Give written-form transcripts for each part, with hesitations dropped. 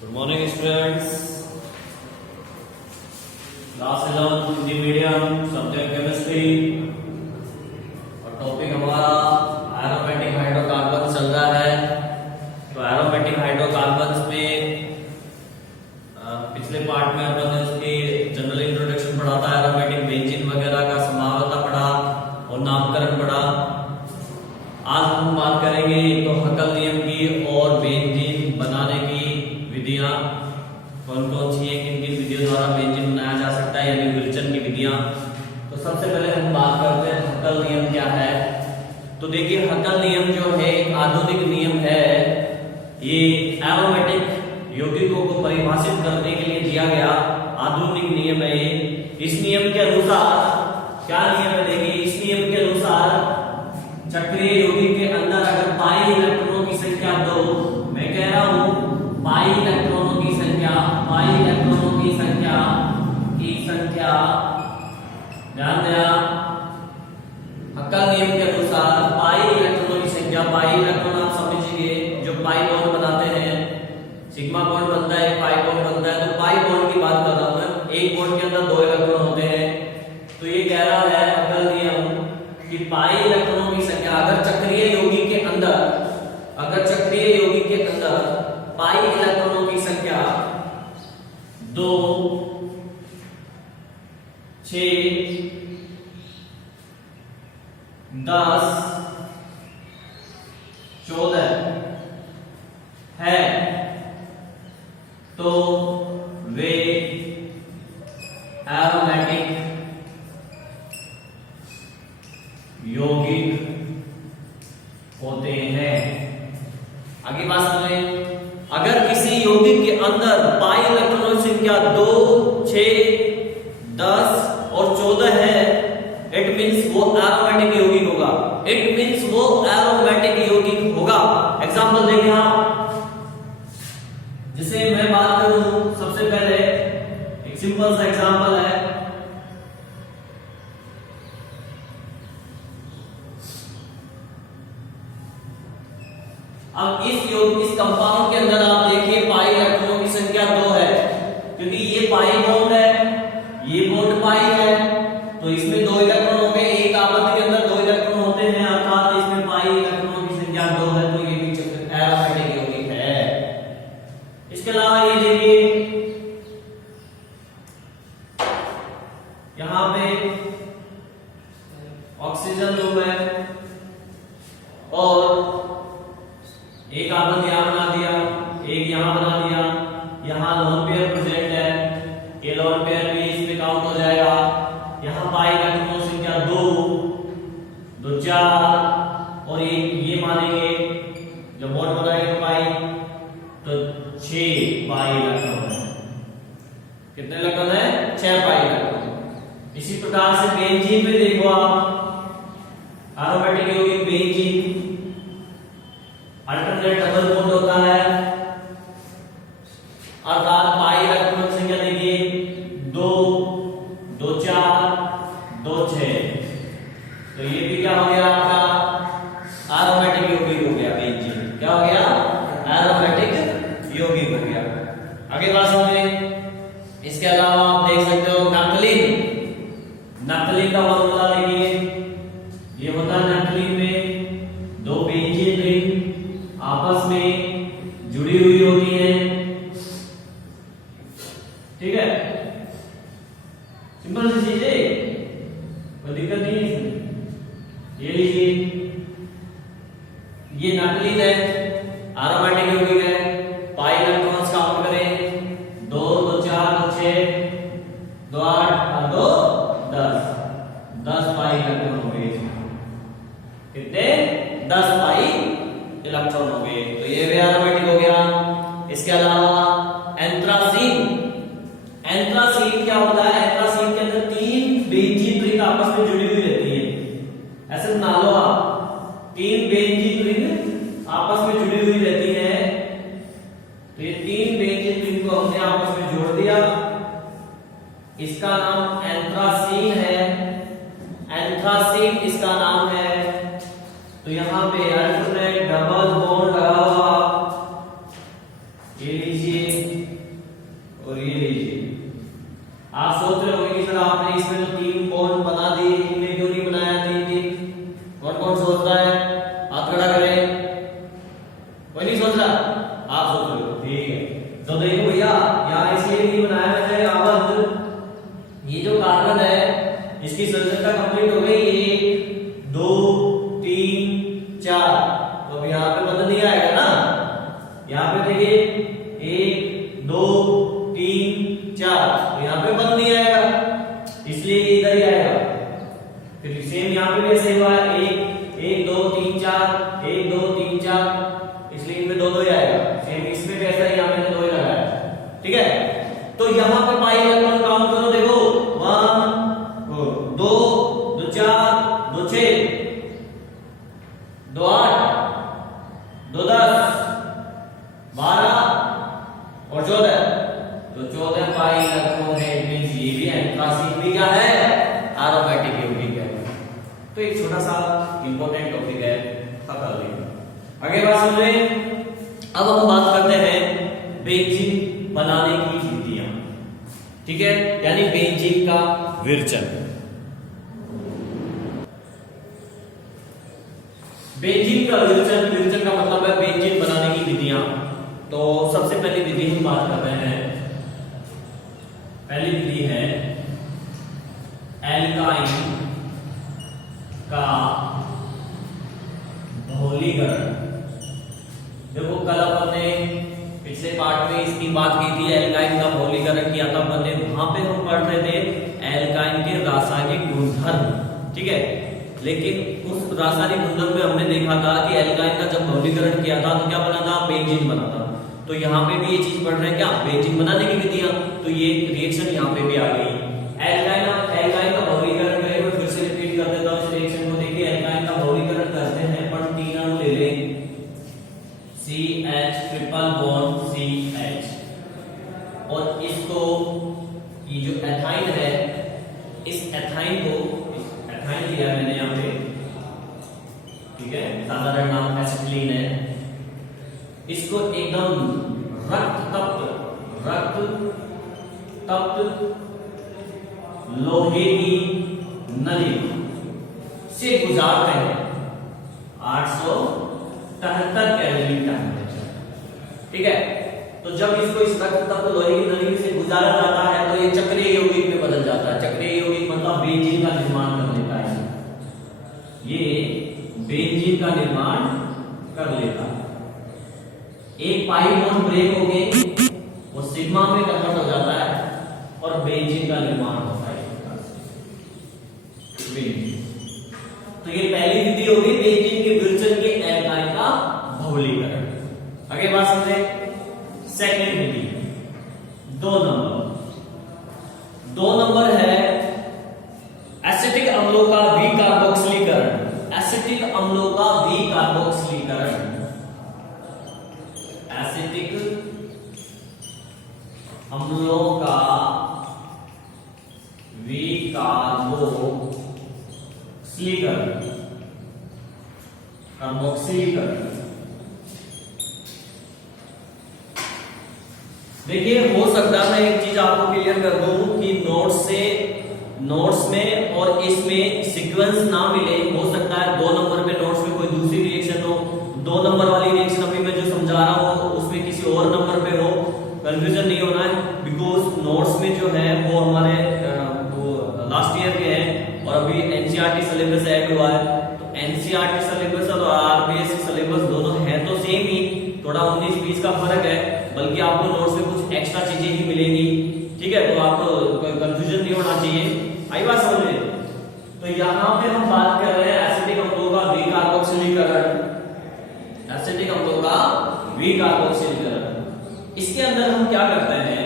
Good morning students. Class 11 Hindi medium, subject chemistry और topic हमारा aromatic hydrocarbon चल रहा है। तो एरोमेटिक हाइड्रोकार्बन्स में पिछले पार्ट में अपन ने उसकी जनरल इंट्रोडक्शन पढ़ा था, एरोमेटिक बेंजीन वगैरह का संभाव्यता पढ़ा और नामकरण पढ़ा। आज हम बात करेंगे तो हकल नियम की और बेंजीन बनाने की विधियां कौन कौन सी है, किन किन विधियों द्वारा बेंजीन बनाया जा सकता है, यानी विल्सन की विधियां। तो सबसे पहले हम बात करते हैं हकल नियम क्या है। तो देखिए, हकल नियम जो है एक आधुनिक नियम है। ये एरोमेटिक यौगिकों को परिभाषित करने के लिए दिया गया आधुनिक नियम है ये। इस नियम के अनुसार क्या नियम है, देखिए इस नियम के अनुसार चक्रीय यौगिक के अंदर अगर पाई इलेक्ट्रॉनों की संख्या 2, मैं कह रहा हूं पाई इलेक्ट्रॉनों की संख्या ध्यान देना, हक्कल नियम के अनुसार पाई इलेक्ट्रॉनों की संख्या, पाई इलेक्ट्रॉन आप समझिए जो पाई बॉन्ड बनाते हैं, सिग्मा बॉन्ड बनता है, पाई बॉन्ड बनता है। तो पाई बॉन्ड की बात कर रहा हूं मैं, एक बॉन्ड के अंदर 2 इलेक्ट्रॉन होते हैं। तो ये कह रहा है हक्कल नियम कि पाई इलेक्ट्रॉनों की संख्या अगर चक्रीय यौगिक के अंदर पाई इलेक्ट्रॉनों की संख्या 2, 6, 10, 14 है तो वे एरोमेटिक यौगिक होते हैं। आगे बात सुनें, अगर किसी यौगिक के अंदर पाई इलेक्ट्रॉनों की संख्या 2, 6, 10 और 14 है, इट मींस वो एरोमेटिक यौगिक होगा। एग्जांपल देखें आप, जिसे मैं बात करूं सबसे पहले एक सिंपल सा एग्जांपल है। अब इस कंपाउंड के अंदर आप देखिए पाई इलेक्ट्रॉनों की संख्या 2 है, क्योंकि ये पाई बॉन्ड है, ये बॉन्ड पाई है, तो इसमें 2 इलेक्ट्रॉन होंगे। एक आवर्त के अंदर 2 इलेक्ट्रॉन होते हैं, अर्थात इसमें पाई इलेक्ट्रॉनों की संख्या 2 है, तो ये भी एरोमेटिक यौगिक है। इसके अलावा ये देखिए, यहां पे ऑक्सीजन ग्रुप है और एक आबंध यहां बना दिया, एक यहां बना दिया, यहां लोन पेयर प्रेजेंट है, ये लोन पेयर भी इसमें काउंट हो जाएगा। यहां पाई इलेक्ट्रॉन संख्या 2, 2, 4 और ये मानेंगे जब बॉन्ड बनाएंगे तो पाई, तो 6 पाई इलेक्ट्रॉन है। कितने इलेक्ट्रॉन है? 6 पाई इलेक्ट्रॉन। इसी प्रकार से बेंजीन में देखो आप, एरोमेटिक यौगिक बेंजीन अल्टरनेट डबल बॉन्ड होता है, अर्थात पाई इलेक्ट्रॉन की संख्या देखिए 2, 2, 4, 2, 6। तो ये भी क्या हो गया आपका एरोमेटिक यौगिक हो गया बेंजीन। क्या हो गया? एरोमेटिक यौगिक हो गया। आगे बात सुनिए, इसके अलावा आप देख सकते हो नक्लीन का फॉर्मूला देखिए, ये होता है नक्लीन में 2 बेंजीन रिंग आपस में जुड़ी हुई होती है, ठीक है, सिंपल सी चीज है, कोई दिक्कत नहीं है इसमें। ये लीजिए, ये नक्लीन है, एरोमेटिक यौगिक है, पाई इलेक्ट्रॉन्स काउंट करें 2, 2, 4, 2, 6, 2, 8 और 2, 10 पाई इलेक्ट्रॉन हो गए। कितने? 10 पाई इलेक्ट्रॉन हो गए, तो ये भी एरोमेटिक हो गया। इसके अलावा एंथ्रासीन क्या होता है? एंथ्रासीन के अंदर 3 बेंजीन रिंग आपस में जुड़ी हुई रहती है। ऐसे बना लो आप, 3 बेंजीन रिंग आपस में जुड़ी हुई रहती है। तो ये 3 बेंजीन रिंग को हमने आपस में जोड़ दिया, इसका नाम एंथ्रासीन है, एंथ्रासीन इसका नाम है। तो यहां पे अल्टरनेट डबल बॉन्ड लगा हुआ, ये लीजिए और ये लीजिए। आप सोच रहे होंगे कि सर आपने इसमें तो 3 बॉन्ड बना दिए, इनमें क्यों नहीं बनाया 3? कौन कौन सोच रहा है? हाथ खड़ा करें। कोई नहीं सोच रहा? आप सोच रहे हो, ठीक है। तो देखो भैया, यहाँ इसलिए नहीं बनाया मैंने। अब ये जो कार्बन है इसकी संरचना कंप्लीट हो गई, 1 2 3 4। तो अब यहाँ पे बंद नहीं आएगा ना, यहाँ पे देखिए 1 2 3 4, तो यहाँ पे बंद नहीं आएगा, इसलिए इधर ही आएगा। फिर सेम यहाँ पे भी ऐसे हुआ है, 1 2 3 4 1 2 3 4, इसलिए इनमें 2 2 ही आएगा। सेम इसमें भी ऐसा ही, यहाँ मैंने 2 ही लगाया, ठीक है। तो यहाँ पे पाई इलेक्ट्रॉन काउंट करो, देखो 1 2 2 4 2 6 2 8 2 10 12 और 14। तो 14 पाई इलेक्ट्रॉन है, मींस ये भी एंथ्रासिन भी क्या है, एरोमेटिक यौगिक है। तो एक छोटा सा इंपॉर्टेंट टॉपिक है, कर लेंगे आगे बात समझे। अब हम बात करते हैं बेंजीन बनाने की विधियां, ठीक है, यानी बेंजीन का विरचन। बेंजीन का विरचन, विरचन का मतलब है बेंजीन बनाने की विधियां। तो सबसे पहली विधि हम बात कर रहे हैं, पहली विधि है एल्काइन का बहुलीकरण। देखो कल अपन ने पिछले पार्ट में इसकी बात की थी, एल्काइन का बहुलीकरण किया था अपन ने। वहां पे हम पढ़ रहे थे एल्काइन के रासायनिक गुणधर्म, ठीक है। लेकिन उस रासायनिक गुणधर्म में हमने देखा था कि एल्काइन का जब बहुलीकरण किया था तो क्या बना था, बेंजीन बना था। तो यहाँ पे भी ये चीज पढ़ रहे हैं, क्या, बेंजीन बनाने की विधियां। तो ये रिएक्शन यहाँ पे भी आ गई। एल्काइन का बहुलीकरण करें, मैं फिर से रिपीट कर देता हूँ इस रिएक्शन को। देखिए एल्काइन का बहुलीकरण करते हैं, पर 3 अणु ले लें, CH ट्रिपल बॉन्ड CH, और इसको ये जो एथाइन है, इस एथाइन को, एथाइन लिया मैंने यहाँ पे, ठीक है, साधारण नाम एसिटिलीन है। इसको एकदम रक्त तप्त लोहे की नली से गुजारते हैं 873 केल्विन टेम्परेचर, ठीक है। तो जब इसको इस रक्त तप्त लोहे की नली से गुजारा जाता है तो ये चक्रीय यौगिक में बदल जाता है। चक्रीय यौगिक मतलब बेंजीन का निर्माण कर लेता है, ये बेंजीन का निर्माण कर लेता है। एक पाई बॉन्ड ब्रेक हो गई, वो सिग्मा में कन्वर्ट हो जाता है और बेंजीन का निर्माण होता है। तो ये पहली विधि होगी बेंजीन के विरचन के एल्काइन का बहुलीकरण। आगे बात समझे। सेकंड विधि 2 नंबर है एसिटिक अम्लों का विकार्बोक्सिलीकरण। एसिटिक अम्लों का विकार्बोक्सिलीकरण, एसिटिक अम्लों का विकार्बोक्सिलीकरण, कार्बोक्सिलीकरण। देखिए हो सकता है मैं एक चीज आपको क्लियर कर दूं कि नोट्स में और इसमें सीक्वेंस ना मिले। हो सकता है 2 नंबर में नोट्स में कोई दूसरी रिएक्शन हो, 2 नंबर वाली रिएक्शन अभी मैं जो समझा रहा हूं उसमें किसी और नंबर पे हो। कंफ्यूजन नहीं होना है, बिकॉज नोट्स में जो है वो हमारे लास्ट ईयर के हैं और अभी एनसीईआरटी सिलेबस ऐड हुआ है। तो एनसीईआरटी सिलेबस और आरबीएस सिलेबस दोनों है तो सेम ही, थोड़ा 19-20 का फर्क है, बल्कि आपको नोट्स में कुछ एक्स्ट्रा चीजें ही मिलेंगी, ठीक है। तो आपको कोई कंफ्यूजन नहीं होना चाहिए। आई बात समझ में। तो यहाँ पे हम बात कर रहे हैं एसिटिक अम्लों का विकार्बोक्सिलीकरण, एसिटिक अम्लों का विकार्बोक्सिलीकरण। इसके अंदर हम क्या करते हैं,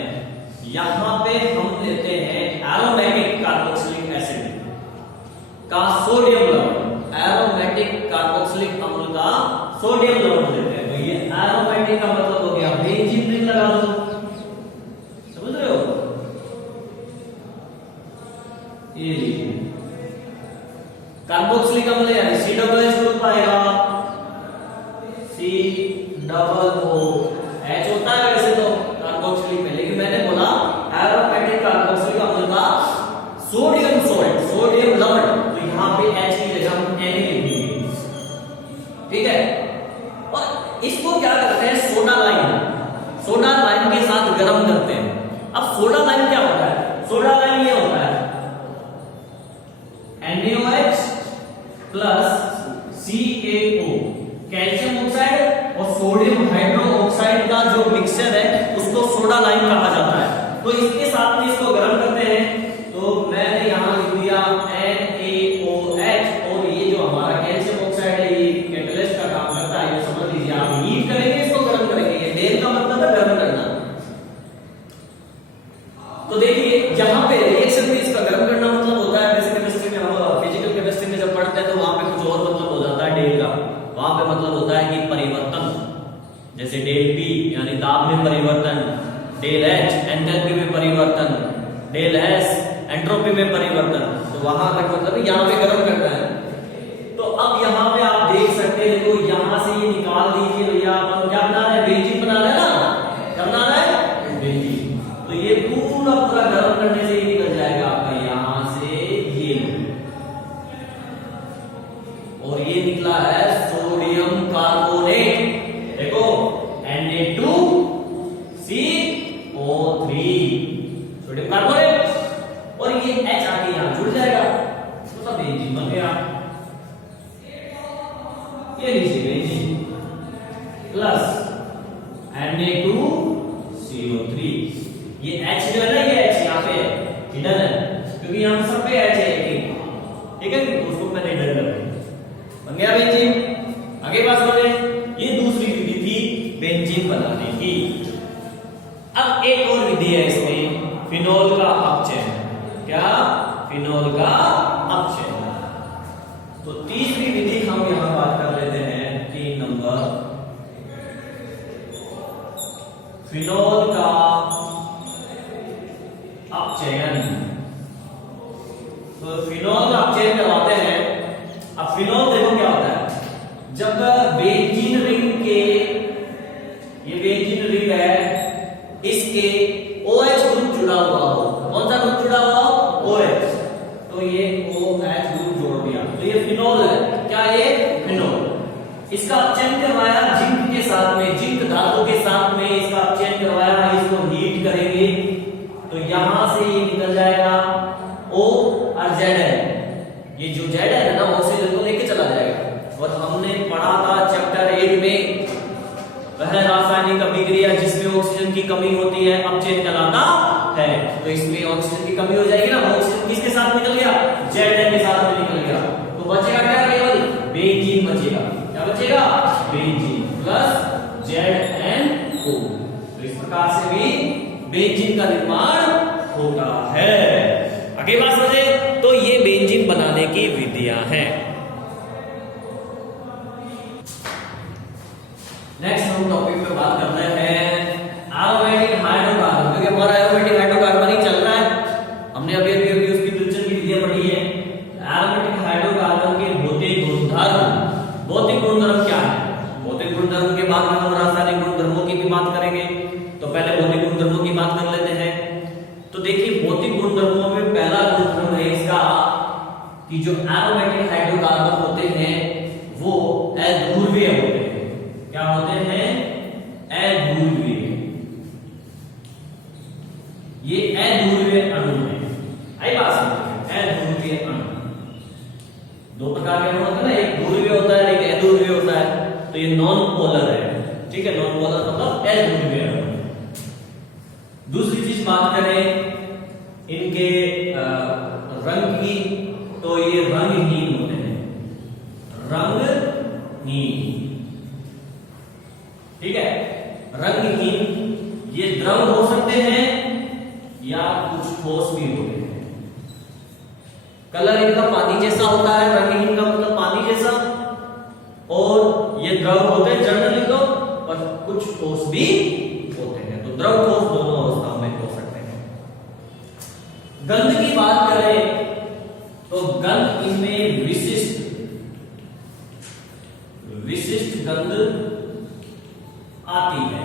यहाँ पे हम लेते हैं एरोमेटिक कार्बोक्सिलिक एसिड का सोडियम लवण, एरोमेटिक कार्बोक्सिलिक अम्ल का सोडियम लवण लेते हैं। तो ये एरोमेटिक का मतलब हो गया बेंजीन रिंग लगा दो, समझ रहे हो। ये लीजिए कार्बोक्सिलिक अम्ल है, COOH ग्रुप आएगा, COOH होता है वैसे तो मिक्सचर है उसको सोडा लाइम कहा जाता है। तो इसके साथ में इसको गर्म करते हैं। तो मैंने यहाँ लिख दिया NaOH, और ये जो हमारा कैल्शियम ऑक्साइड है ये कैटलिस्ट का काम करता है, ये समझ लीजिए। आप हीट करेंगे, इसको गर्म करेंगे। ये डेल का मतलब है गर्म करना। तो देखिए यहाँ पे रिएक्शन में इसका गर्म करना मतलब होता है, बेसिक केमिस्ट्री में हम फिजिकल केमिस्ट्री में जब पढ़ते हैं तो वहां पे कुछ और मतलब हो जाता है डेल का। वहां पे मतलब होता है कि परिवर्तन, जैसे डेल P यानी दाब में परिवर्तन, डेल H एंथैल्पी में परिवर्तन, डेल S एंट्रोपी में परिवर्तन। तो वहां तक मतलब यहाँ पे गर्म करना है। तो अब यहाँ पे आप देख सकते हैं, देखो यहाँ से ये निकाल दीजिए भैया। अपन क्या बना रहे हैं? बेंजीन बना रहे हैं ना। क्या बना रहे हैं? बेंजीन। तो ये पूरा पूरा गर्म करने से ये निकल जाएगा आपका यहाँ से ये, और ये निकला है सोडियम कार्बोनेट। देखो Na2CO3 सोडियम कार्बोनेट, और ये H आके यहां जुड़ जाएगा तो सब बेंजीन बन गया। ये लीजिए बेंजीन प्लस Na2CO3। ये H जो है ना, ये H यहाँ पे हिडन है क्योंकि यहाँ सब पे H है, ठीक है। तो उसको मैंने हिडन कर दिया, बन गया बेंजीन। आगे बात करें, ये दूसरी विधि थी बेंजीन बनाने की। अब एक और विधि है इसमें, फिनोल का अपचयन। क्या? फिनोल का अपचयन। तो तीसरी विधि हम यहां बात कर लेते हैं, 3 नंबर, फिनोल का अपचयन। तो फिनोल का अपचयन करवाते हैं। अब फिनोल देखो क्या होता है, जब बेंजीन रिंग के, ये बेंजीन रिंग है, इसके OH ग्रुप जुड़ा हुआ हो। कौन सा ग्रुप जुड़ा हुआ हो? OH। तो ये OH ग्रुप जोड़ दिया तो ये फिनोल है। क्या ये? फिनोल। इसका अपचयन करवाया जिंक के साथ में, जिंक धातु के साथ में इसका अपचयन करवाया। इसको हीट करेंगे तो यहां से ये निकल जाएगा O और Zn। ये जो Zn है ना, ऑक्सीजन को लेके चला जाएगा। और हमने पढ़ा था चैप्टर 1 में, वह रासायनिक अभिक्रिया जिसमें ऑक्सीजन की कमी होती है अपचयन कहलाता है। तो इसमें ऑक्सीजन की कमी हो जाएगी ना, ऑक्सीजन किसके साथ निकल गया? Zn के साथ में निकल गया। तो बचेगा क्या? केवल बेंजीन बचेगा। क्या बचेगा? Benzene plus ZnO। तो इस प्रकार से भी बेंजीन का निर्माण होता है। आगे बात समझे, तो ये बेंजीन बनाने की विधियां हैं। नेक्स्ट हम टॉपिक पे बात करते हैं एरोमेटिक हाइड्रोकार्बन, क्योंकि हमारा एरोमेटिक हाइड्रोकार्बन ही चल रहा है। हमने अभी उसकी दिलचस्प विधियां पढ़ी है। एरोमेटिक हाइड्रोकार्बन के भौतिक गुणधर्म। भौतिक गुणधर्म क्या है? भौतिक गुणधर्म के बाद में हम रासायनिक गुणधर्मों की भी बात करेंगे। तो पहले भौतिक गुणधर्मों की बात कर लेते हैं। तो देखिए भौतिक गुणधर्मों में पहला गुणधर्म है इसका कि जो एरोमेटिक हाइड्रोकार्बन होते हैं वो अध्रुवीय होते हैं। क्या होते हैं? अध्रुवीय। ये अध्रुवीय अणु है। आई बात समझ? अध्रुवीय अणु दो प्रकार के अणु होते हैं ना, एक ध्रुवीय होता है, एक अध्रुवीय होता है। तो ये नॉन पोलर है, ठीक है। नॉन पोलर मतलब अध्रुवीय अणु। दूसरी चीज बात करें इनके रंग की, तो ये रंगहीन होते हैं। रंगहीन, ठीक है। रंगहीन ये द्रव हो सकते हैं या कुछ ठोस भी होते हैं। कलर इनका पानी जैसा होता है, रंगहीन का मतलब पानी जैसा, और ये द्रव होते हैं जनरली तो, पर कुछ ठोस भी होते हैं। तो द्रव ठोस दोनों अवस्था में हो सकते हैं। गंध की बात करें तो गंध इनमें विशिष्ट गंध आती है।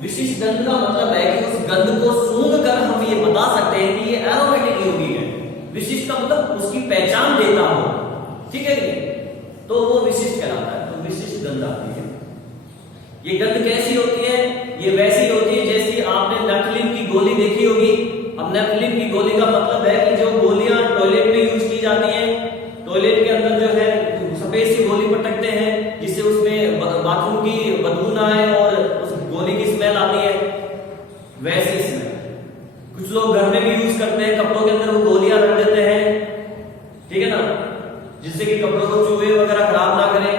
विशिष्ट गंध का मतलब है कि उस गंध को सूंघ कर हम ये बता सकते हैं कि ये एरोमेटिक यौगिक है। विशिष्ट का मतलब उसकी पहचान देता हो, ठीक है, तो वो विशिष्ट कहलाता है। तो विशिष्ट गंध आती है। ये गंध कैसी होती है? ये वैसी होती है जैसी आपने नैप्थलीन की गोली देखी होगी। अब नैप्थलीन की गोली का मतलब है कि जो गोलियां टॉयलेट में यूज की जाती हैं, टॉयलेट के अंदर जो है सफेद सी गोली पटकते हैं जिससे उसमें बाथरूम की बदबू ना आए और उस गोली की स्मेल आती है वैसी स्मेल। कुछ लोग घर में भी यूज करते हैं, कपड़ों के अंदर वो गोलियां रख देते हैं, ठीक है ना, जिससे कि कपड़ों को चूहे वगैरह खराब ना करें,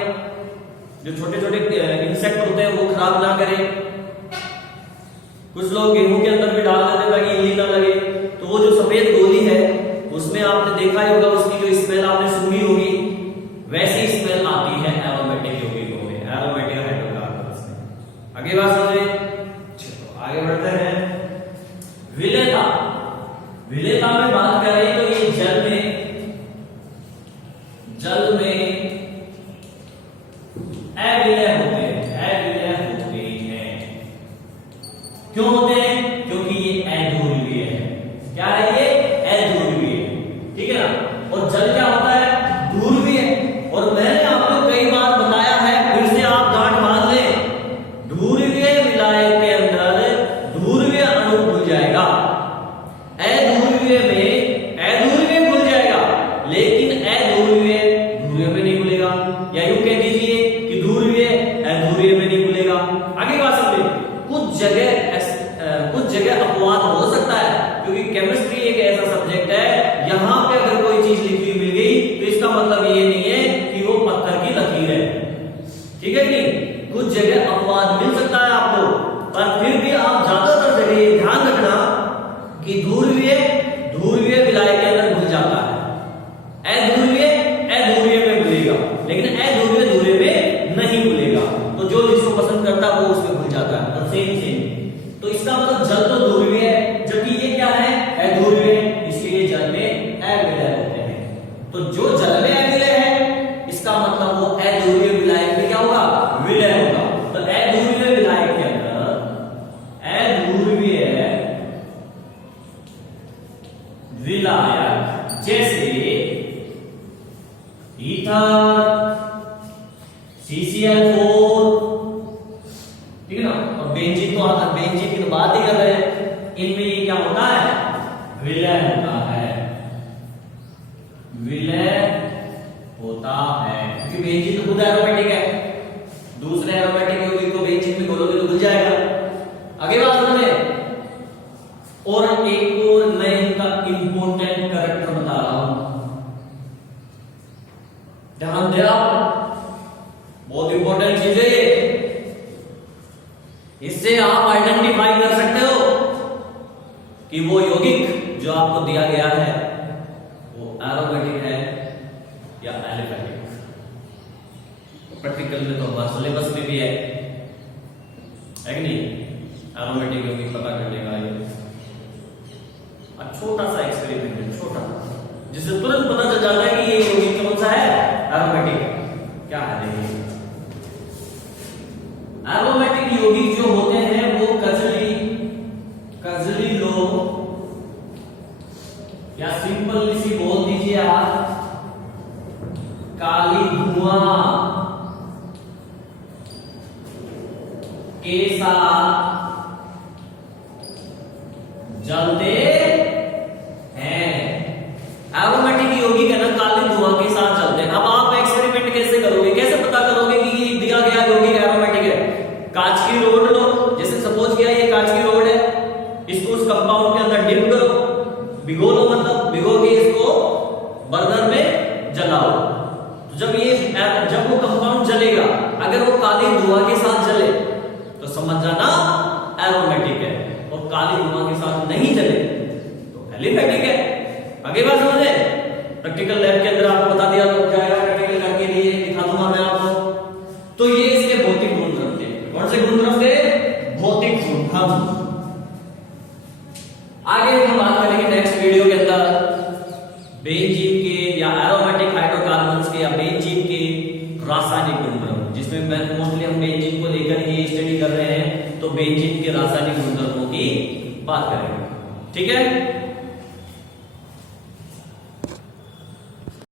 जो छोटे छोटे इंसेक्ट होते हैं वो खराब ना करें। कुछ लोग गेहूं के अंदर भी डाल देते हैं ताकि इल्ली ना लगे। तो वो जो सफेद गोली है उसमें आपने देखा ही होगा, उसकी जो स्मेल आपने सुनी होगी, वैसी स्मेल आती है एरोमेटिक यौगिकों में, एरोमेटिक हाइड्रोकार्बन्स में। आगे बात समझे, चलो आगे बढ़ते हैं। विलेयता, विलेयता में बात करें तो ये जल में अविलेय होते हैं। क्यों होते हैं? क्योंकि ये अध्रुवीय है। क्या है ये? अध्रुवीय, ठीक है ना। और जल क्या होता है? ध्रुवीय। और मैंने आपको कई बार बताया है, फिर से आप गांठ बांध लें, ध्रुवीय विलायक के अंदर ध्रुवीय अणु घुल जाएगा, अध्रुवीय में अध्रुवीय घुल जाएगा, लेकिन अध्रुवीय ध्रुवीय में नहीं घुलेगा। या यूं कह दीजिए कि ध्रुवीय अध्रुवीय में नहीं घुलेगा। आगे बात समझिए, कुछ जगह अपवाद हो सकता है, क्योंकि केमिस्ट्री एक ऐसा सब्जेक्ट है, यहां पे अगर कोई चीज लिखी हुई मिल गई तो इसका मतलब ये नहीं है कि वो पत्थर की लकीर है, ठीक है कि नहीं। कुछ जगह अपवाद मिल सकता है आपको, पर फिर भी आप ज्यादातर जगह ये ध्यान रखना कि ध्रुवीय विलायक के अंदर घुल जाता है, अध्रुवीय में घुलेगा, लेकिन अध्रुवीय ध्रुवीय में नहीं घुलेगा। तो जो जिसको पसंद करता है वो उसमें घुल जाता है। तो सेम तो इसका मतलब जल तो ध्रुवीय है, जबकि ये क्या है? अध्रुवीय, इसलिए जल में अविलेय होते हैं। तो जो जल में अविलेय है, इसका मतलब वो अध्रुवीय विलायक में क्या होगा? विलय होगा। तो अध्रुवीय विलायक के अंदर अध्रुवीय विलायक जैसे ईथर, CCl4, ठीक है ना, और बेंजीन तो बेंजीन की तो बात ही कर रहे हैं, इनमें ये क्या होता है? विलय होता है, विलय होता है, क्योंकि बेंजीन तो खुद एरोमेटिक है, दूसरे एरोमेटिक यौगिक को बेंजीन में घोलोगे तो घुल जाएगा। आगे बात समझे। और एक और मैं इनका इंपॉर्टेंट कैरेक्टर बता रहा हूं, ध्यान दे आप, बहुत इंपॉर्टेंट चीज है ये। इससे आप आइडेंटिफाई कर सकते हो कि वो यौगिक जो आपको दिया गया है वो एरोमेटिक है या एलिफेटिक। प्रैक्टिकल में तो हमारे सिलेबस में भी है कि नहीं, एरोमेटिक यौगिक पता करने का ये छोटा सा एक्सपेरिमेंट है, छोटा, जिससे तुरंत पता चल जाता है कि ये यौगिक कौन सा है? एरोमेटिक। क्या है देखिए, एरोमेटिक यौगिक जो होते हैं वो कजली लो, या सिंपल सी बोल दीजिए आप काली धुआं के साथ जलते हैं। एरोमेटिक यौगिक है ना, काली धुआं के साथ जलते हैं। अब आप एक्सपेरिमेंट कैसे करोगे, कैसे पता करोगे कि ये दिया गया यौगिक एरोमेटिक है? कांच की रोड लो, जैसे सपोज किया ये कांच की रोड है, इसको उस कंपाउंड के अंदर डिप करो, भिगो लो, मतलब भिगो के इसको बर्नर में जलाओ। तो जब वो कंपाउंड जलेगा, अगर वो काली धुआं के साथ जले तो समझ जाना एरोमेटिक है, और काली धुआं के साथ नहीं जले तो एलिफेटिक है। आगे बात समझे। प्रैक्टिकल लैब के अंदर आपको बता दिया जाएगा, प्रैक्टिकल करके लिए दिखा दूंगा मैं आपको। तो ये इसके भौतिक गुण थे। कौन से गुण थे? भौतिक गुण। हम आगे हम बात करेंगे नेक्स्ट वीडियो के अंदर बेंजीन के या एरोमेटिक हाइड्रोकार्बन्स के या बेंजीन के रासायनिक गुणधर्म, जिसमें मैं मोस्टली हम बेंजीन को लेकर ये स्टडी कर रहे हैं, तो बेंजीन के रासायनिक गुणधर्मों की बात करेंगे। ठीक है।